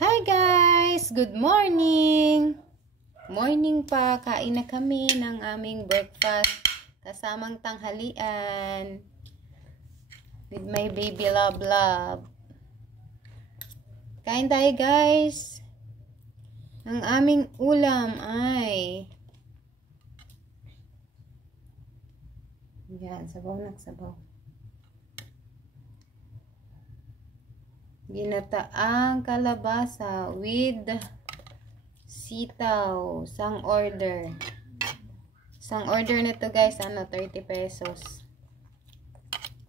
Hi guys! Good morning! Morning pa, kain na kami ng aming breakfast kasamang tanghalian with my baby Love Love. Kain tayo guys! Ang aming ulam ay yan, sabaw na sabaw. Ginataang kalabasa with sitaw. Isang order. Isang order na to guys, 30 pesos.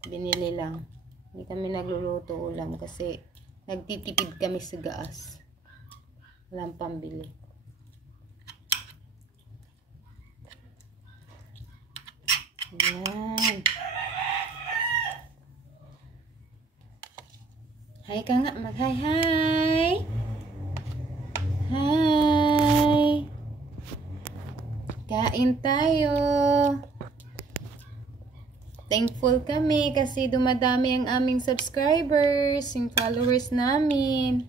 Binili lang. Hindi kami nagluluto ulam kasi nagtitipid kami sa gas. Walang pambili. Yan. Hi ka nga, mag-hi, hi! Hi! Kain tayo! Thankful kami kasi dumadami ang aming subscribers, yung followers namin.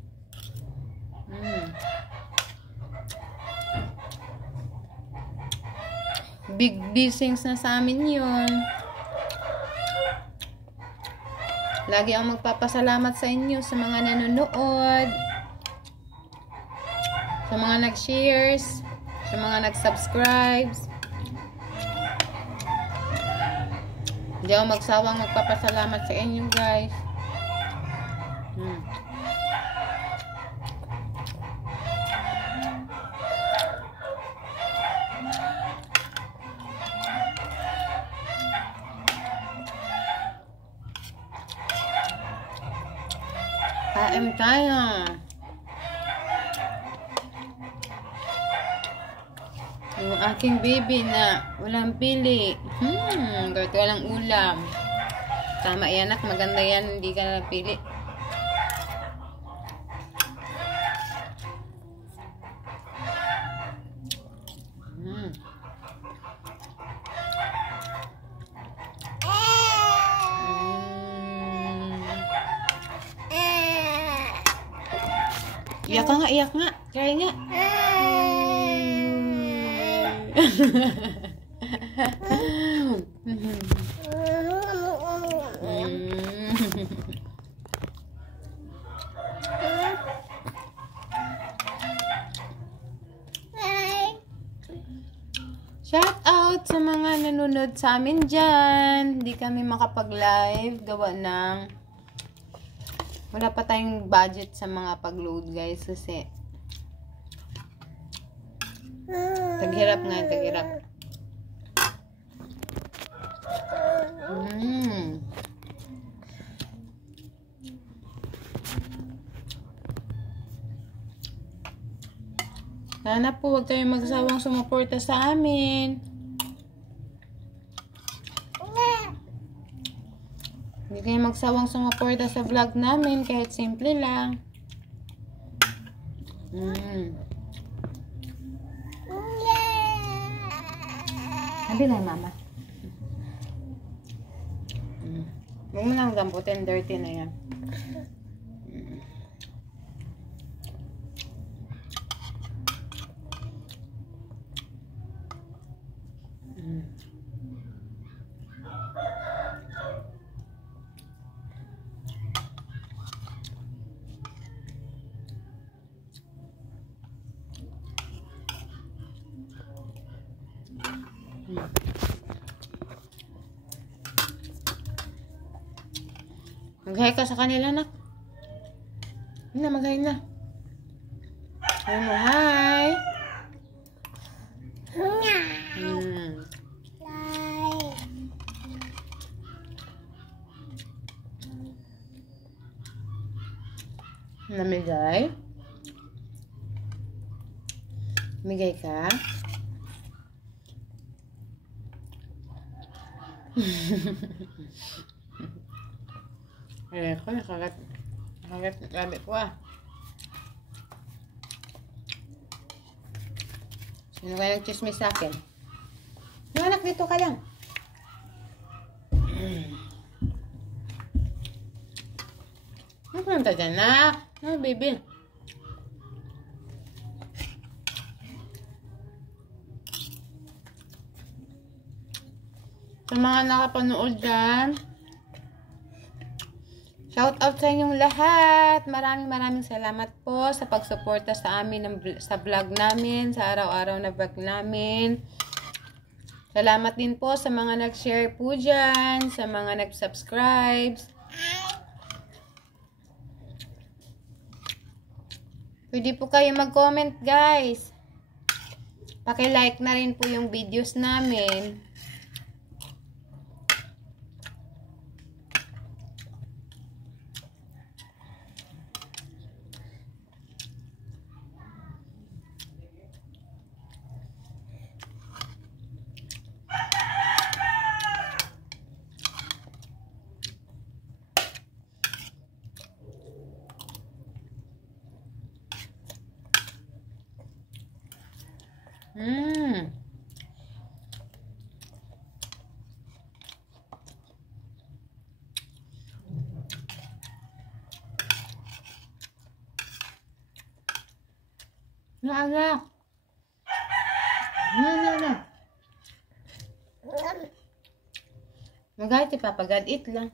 Big blessings na sa amin yun. Lagi akong magpapasalamat sa inyo sa mga nanonood, sa mga nag-shares, sa mga nag-subscribes. Hindi ako magsawang magpapasalamat sa inyo guys. Kain tayo. Yung aking baby na walang pili. Kahit walang ulam. Tama yan anak, maganda yan. Hindi ka na napili. Iyak ka nga, iyak nga. Kaya nga. Shout out sa mga nanonood sa amin dyan. Hindi kami makapag-live. Gawa ng wala pa tayong budget sa mga pag-load guys kasi taghirap nga, taghirap. Sana po huwag kayong magsawang sumuporta sa amin. Hindi kayo magsawang sumuporta sa vlog namin kahit simple lang. Sabi lang mama. Huwag mo lang damputin, dirty na yan. Mag-hi ka sa kanila, nak. Hindi na, mag-hi na. Hi mo, hi. Namigay? Migay ka? Ay, ako nakagat gabi ko ah. Sino kaya nag-chismis sa akin? Yung anak, dito ka lang. Ano ka nang dyan, nak? Ano, baby? Sa mga nakapanood dyan, shout out sa inyong lahat. Maraming salamat po sa pagsuporta sa amin sa vlog namin, sa araw-araw na vlog namin. Salamat din po sa mga nag-share po dyan, sa mga nag-subscribe. Pwede po kayo mag-comment, guys. Paki-like na rin po yung videos namin. Anak. Na. Magahit ipapagad-it lang.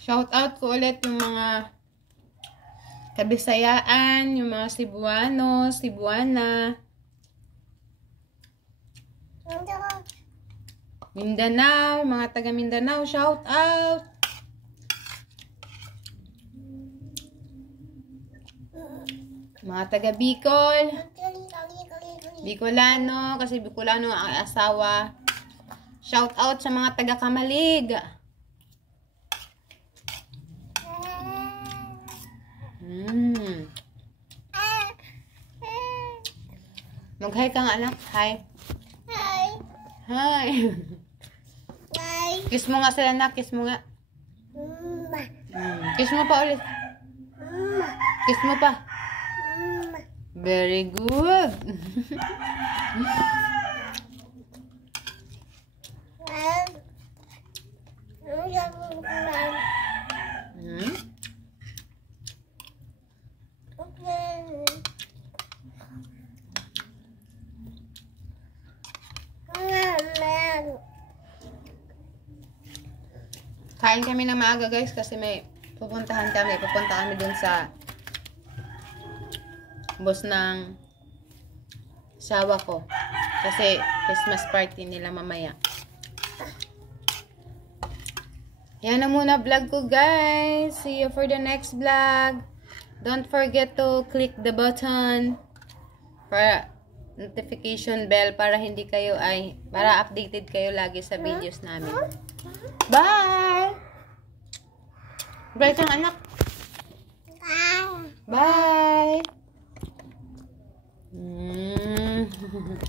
Shout out ko ulit yung mga Kabisayaan, yung mga Cebuano, Cebuana. Mindanao, mga taga Mindanao, shout out. Mga taga Bicol. Bicolano, kasi Bicolano ang asawa. Shout out sa mga taga Kamalig. Mag-hi ka nga anak. Hi. Hi. Hi. Hi. Kiss mo nga sila anak. Kiss mo nga. Kiss mo pa ulit. Kiss mo pa. Very good. Kain kami ng maaga guys kasi may pupuntahan kami. Pupunta kami dun sa boss ng sawa ko. Kasi Christmas party nila mamaya. Yan na muna vlog ko guys. See you for the next vlog. Don't forget to click the button for notification bell para hindi kayo para updated kayo lagi sa videos namin. Bye! Bye kang anak. Bye! Bye!